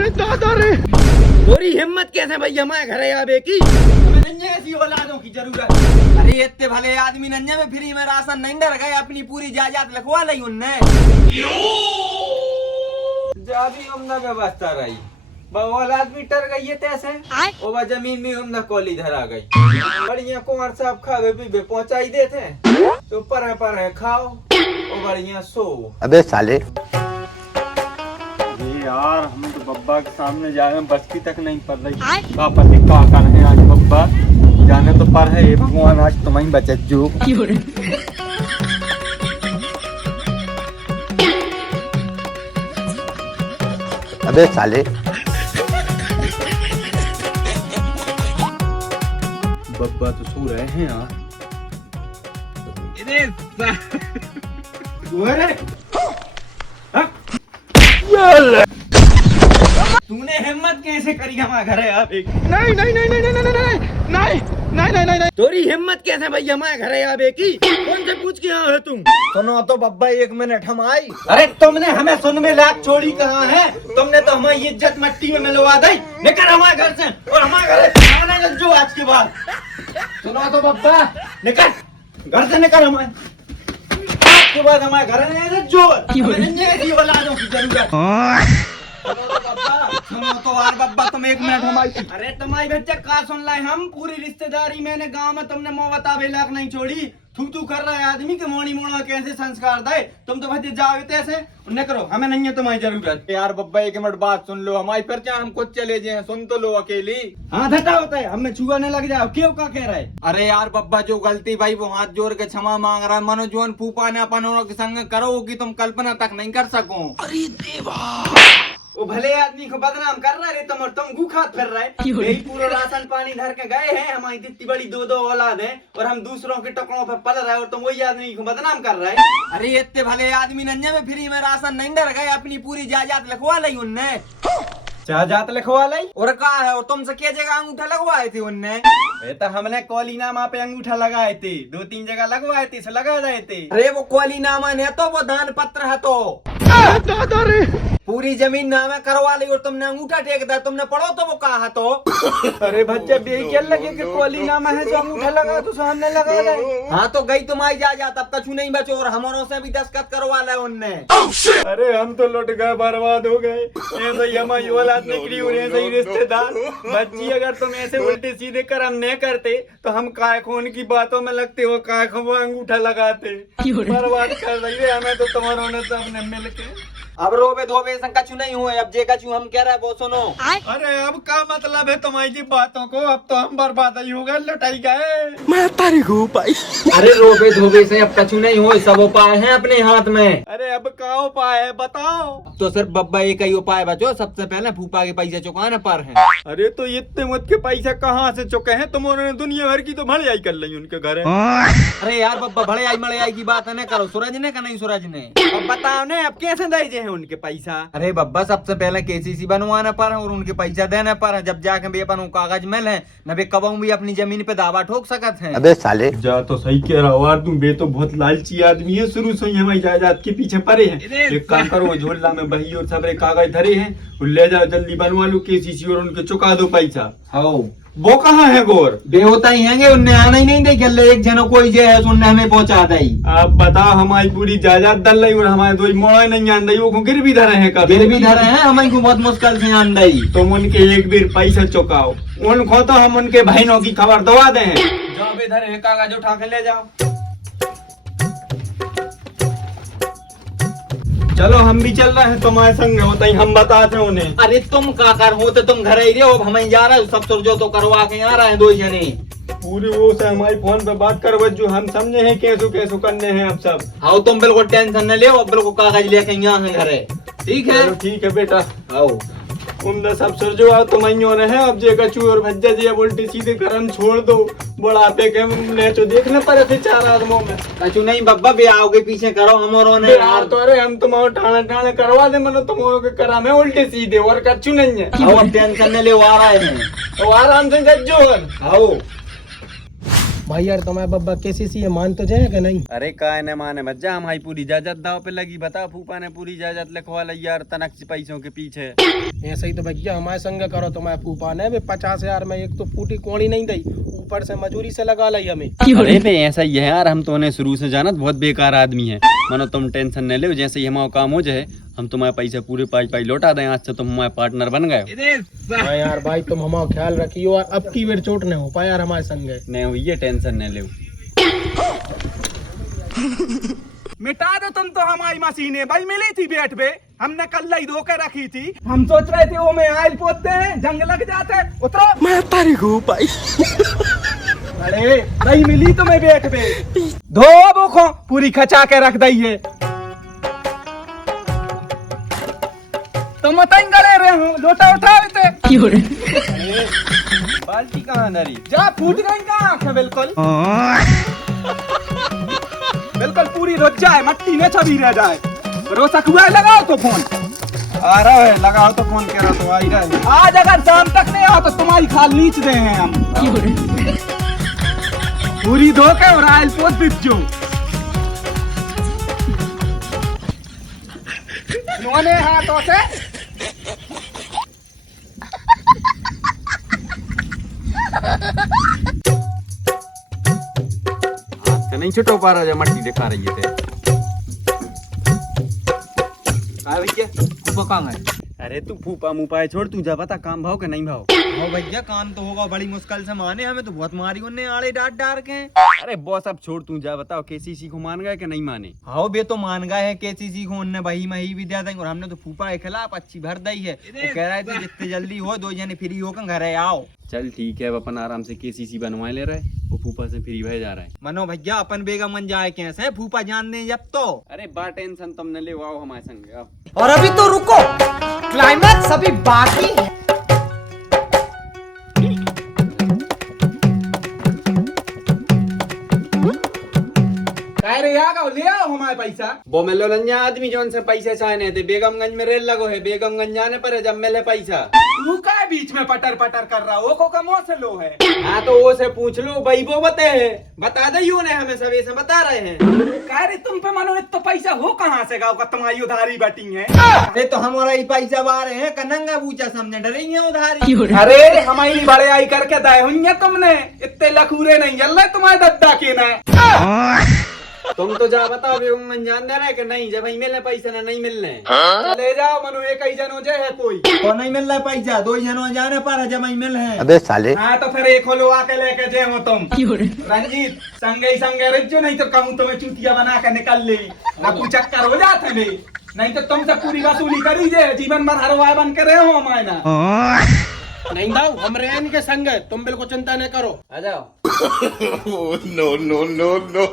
अरे दादा रे, थोड़ी हिम्मत कैसे भाई हमारे घर आवे की? हमें नन्हे ऐसी औलादों की जरूरत। अरे इतने भले आदमी नन्हे में फ्री में राशन नहीं डर गए, अपनी पूरी जायदाद लिखवा ली उनने। जा भी हमने व्यवस्था रही, बवाल आदमी डर गई है तैसे। और जमीन में हमने कोली धरा गई। बढ़िया कुंवर साहब खावे पीवे पहुंचाई देते, तो पर है खाओ और बढ़िया सो। अबे साले, यार हम तो बब्बा के सामने जा रहे हैं, बस की तक नहीं पड़ रही। का पति का कर है आज बब्बा, जाने तो पर है भगवान, आज तुम्हें बचे जो। अबे साले, बब्बा तो सो रहे हैं यार। तूने हिम्मत कैसे करी हमारे घर आवे की? नहीं नहीं नहीं नहीं नहीं नहीं नहीं नहीं नहीं नहीं नहीं, थोड़ी हिम्मत कैसे भाई हमारे घर आवे की? कौन से पूछ के आए हो तुम? सुनो तो बब्बा, एक मिनट हम आई। अरे तुमने हमें सुन में लाख छोड़ी कहाँ है? तुमने तो हमारी इज्जत मट्टी में मिलवा दी। निकल हमारे घर से, और हमारे घर आने लग जो आज के बाद। सुनो तो बब्बा, निकल घर से, निकल हमारे आज के बाद हमारे घर आने लग जो। हमें नन्हे ऐसी औलादों की जरूरत। सुनो तो यार बब्बा, तुम एक मिनट हमारी। अरे तुम्हारी बच्चे का सुन लाए, हम पूरी रिश्तेदारी मैंने गांव में तुमने मोहब्बत बेलाक नहीं छोड़ी। तू कर रहा है आदमी के मोड़ी मोड़ा कैसे संस्कार दे? तुम तो भजे जाओ ऐसे न करो, हमें नहीं है तुम्हारी जरूरत। यार बब्बा एक मिनट बात सुन लो हमारी, फिर क्या हम कुछ चले जाए, सुन तो लो अकेली। हाँ धटा होता है, हमें छुआने लग जाओ, क्यों का कह रहा है? अरे यार बब्बा, जो गलती भाई वो हाथ जोड़ के क्षमा मांग रहा है। मनो जोन फूफा ने अपन के संग करो कि तुम कल्पना तक नहीं कर सको। अरे देवा, वो भले आदमी को बदनाम कर रहा है, तुम गुखात फिर रहे। यही पूरा राशन पानी धर के गए हैं, हमारी इतनी बड़ी दो औलाद है और हम दूसरों के टुकड़ों पे पल रहे, और तुम वही आदमी को बदनाम कर रहे हैं। अरे इतने भले आदमी नन्हे में फ्री में राशन नहीं डर गए, अपनी पूरी जायदाद लिखवा ली उनने। जायदाद लिखवा ली और कहा है, और तुमसे क्या जगह अंगूठा लगवाए थे उनने? तो हमने कोलीनामा पे अंगूठा लगाए थे, 2-3 जगह लगवाए थे, से लगा रहे थे। अरे वो कोलीनामा ने तो वो दान पत्र है, तो दादा रे, पूरी जमीन नामे करवा ली और तुमने अंगूठा टेक दिया। तुमने पढ़ो तो वो कहा तो। अरे बच्चे क्या लगे कि कोली नामा है जो अंगूठा लगा तो सामने लगा दे। हाँ तो गई तुम्हारी जायदाद, तब कछु नहीं बचो, और हमारों से भी दस्तखत करवा ले उनने। अरे हम तो लुट गए, बर्बाद हो गए। ऐसे ही हमारी औलाद निकली और ऐसे ही रिश्तेदार। बच्ची अगर तुम ऐसे उल्टे सीधे कर्म नहीं करते तो हम काय खून की बातों में लगते हो, काय वो अंगूठा लगाते। बर्बाद कर रही है हमें तो तुम्हारों ने सबने मिलके। अब रोबे धोबे से कछु नहीं हुए, अब जे कछु हम कह रहे हैं वो सुनो। अरे अब का मतलब है तुम्हारी की बातों को? अब तो हम बर्बाद ही हो गए, लुटाई गए। मैं तारी को पाई। अरे रोबे धोबे से अब कछु नहीं हुए, सब उपाय है अपने हाथ में। अरे अब का उपाय है बताओ? तो सिर्फ बब्बा एक ही उपाय बचो, सबसे पहले फूफा के पैसे चुकाने पर है। अरे तो इतने मत के पैसा कहाँ से चुके हैं? तुमने दुनिया भर की तो भड़ाई कर ली उनके घर। अरे यार बब्बा, भड़ाई मड़ाई की बात न करो, सूरज ने का नहीं सूरज ने। अब बताओ ने, अब कैसे दे हैं उनके पैसा? अरे बब्बा, सबसे पहले केसीसी बनवाना पर है और उनके पैसा देने पर है, जब जाके भी अपन कागज मिल है न बे कबू भी अपनी जमीन पे दावा ठोक सकत है। अबे साले, जा तो सही कह रहा हो यार, तुम बे तो बहुत लालची आदमी है, शुरू से ही हमारी जायदाद के पीछे पड़े हैं। एक काम करो, झोला में बही और सबरे कागज धरे हैं, ले जाओ जल्दी बनवा लो केसीसी और उनके चुका दो पैसा। हाँ वो कहाँ है गोर? बे होता ही है, उनने आना ही नहीं देखे, एक जनो कोई जे है सुनने हमें पहुंचा दी। आप बताओ, हमारी पूरी जायदाद डल रही और हमारे दो मोड़ा नहीं आन रही, वो गिर भी धरे हैं। गिर भी धरे हैं, हमें को बहुत मुश्किल से आन रही। तुम उनके एक बार पैसा चुकाओ, उनको तो हम उनके बहनों की खबर दवा दें। जाओ बेधर है, कागज उठा के ले जाओ। चलो हम भी चल रहे हैं तुम्हारे संग, होता ही हम बताते हैं उन्हें। अरे तुम काकर होते, तुम घर ही रहो, हमें जा रहे हो, सब सुरजो तो करवा के आ रहे हैं दो जने। पूरी वो से हमारी फोन पे बात करो, जो हम समझे हैं कैसो करने हैं अब सब। हाँ तुम बिल्कुल टेंशन न ले, बिल्कुल कागज लेके यहाँ है घरे, ठीक है? ठीक है बेटा। आओ उन सब सुरजो आओ तुम है, अब जे कचू और भज्जा जी अब उल्टी सीधे करम छोड़ दो, बुढ़ापे के ले तो देखने पड़े थे 4 आदमों में। कचू नहीं बब्बा, बे आओगे पीछे करो हमारों ने यार। तो अरे हम तुम्हारे टाणे टाणे करवा दे, मनो तुम्हारों के करा में उल्टे सीधे, और कचू नहीं है। अब टेंशन न ले, वो आ रहे हैं, वो आराम से जज्जो। आओ भाई यार तुम्हारे बब्बा केसीसी है, मान तो जाए कि नहीं? अरे काय न माने मज्जा, हमारी पूरी इजाजत दाव पे लगी। बता फूफा ने पूरी इजाजत लिखवा ली यार, तनक से पैसों के पीछे। ऐसा ही तो भैया हमारे संग करो। तुम्हारे फूफा ने 50,000 में एक तो फूटी कोड़ी नहीं दी, ऊपर से मजूरी से लगा ली हमें। अरे बे ऐसा ही है यार, हम तो उन्हें शुरू से जानत बहुत बेकार आदमी है। मानो तुम टेंशन न ले, जैसे ही हमारा काम हो जाए हम तुम्हारे पैसे पूरे पाई लौटा दें। आज से तुम हमारे पार्टनर बन गए। हाँ यार भाई तुम हमारा ख्याल रखियो और अब की बेर चोट न हो पाया यार हमारे संग। नहीं हुई है, टेंशन न ले। मिटा दो तुम तो हमारी मशीनें भाई, मिली थी बेट पे, हमने कल ही धोकर रखी थी। हम सोच रहे थे वो में आयल पोतते हैं, जंग लग जाते। उतरो। मैं तारी को भाई। अरे नहीं मिली तुम्हें बेट पे, धो बोखो पूरी खचा के रख दई है। तुम मतंग करे रहे हो, लोटा उठा लेते। बाल्टी कहाँ धरी? जा फूट गई कहाँ आंखें बिल्कुल। बिल्कुल पूरी रुक जाए, मट्टी में छवि रह जाए। रोसक हुआ है, लगाओ तो फोन। आ रहा है, लगाओ तो फोन कह रहा तो आ ही रहा है। आज अगर शाम तक नहीं आओ तो तुम्हारी खाल नीच दे हैं हम। पूरी धोखे और आयल पोत बिचो। नोने हाथों से नहीं छुटो पा रहा, मट्टी दिखा रही है। फूफा कहाँ है? अरे तू फूफा मुपाए छोड़, तू जा बता काम भाव के नहीं भाव। हाँ भैया काम तो होगा, बड़ी मुश्किल से माने, हमें तो बहुत मारी उन्हें आड़े डांट डार के। अरे बॉस अब छोड़, तू जा बताओ केसीसी को मान गए कि नहीं माने? हाँ बे तो मान गए हैं केसीसी को, उनने वही मही भी दे देंगे और हमने तो फूफा के खिलाफ अच्छी भर दी है। वो कह रहे थे जितने जल्दी हो 2 जने फ्री होकर घर आओ। चल ठीक है, अब अपन आराम से केसीसी बनवा ले रहे, वो फूफा से फ्री भय जा रहा है। मनो भैया अपन बेगम मन जाए कैसे, फूफा जान दे जब तो। अरे बा टेंशन तुम न ले, आओ हमारे संग आओ। और अभी तो रुको, क्लाइमैक्स अभी बाकी है। अरे ले आओ हमारे पैसा। वो मिलो लंजा आदमी जोन से पैसे चाहने थे, बेगमगंज में रेल लगो है, बेगमगंज जाने पर है जब मिले पैसा। तू का बीच में पटर पटर कर रहा हो, कमो से लो है। हाँ तो वो से पूछ लो भाई, वो बते है बता दे, ने हमें सब ऐसे बता रहे हैं। कह रहे तुम पे मनो तो पैसा हो कहाँ से, गाँव का तुम्हारी उधारी बटी है। अरे तो हमारा ही पैसा बारे हैं, कनंगा पूछा समझे डरेंगे उधारी। अरे हमारी बड़े आई करके दाए हुई तुमने, इतने लखूरे नहीं जल तुम्हारे दद्दा के ना। तुम तो जा बताओ बेगमगंज जान दे रहे कि नहीं, जब मिलने पैसे ना नहीं मिलने। ले जाओ मनु, एक ही जनो जे है कोई तो नहीं मिल रहा पैसा, 2 जनों जाने पर जब ही मिल है। अबे साले। हाँ तो फिर एक होलो आके लेके जे हो तुम। रंजीत संगे संगे रज्जो, नहीं तो कहूँ तुम्हें चूतिया बना के निकल ले ना, कुछ चक्कर हो जाते ले। नहीं तो तुमसे पूरी वसूली करी जे, जीवन भर हरवाए बन के रहे हो हमारा। नहीं दाऊ हम रहे इनके संग, तुम बिल्कुल चिंता न करो। आ जाओ। No, no, no, no.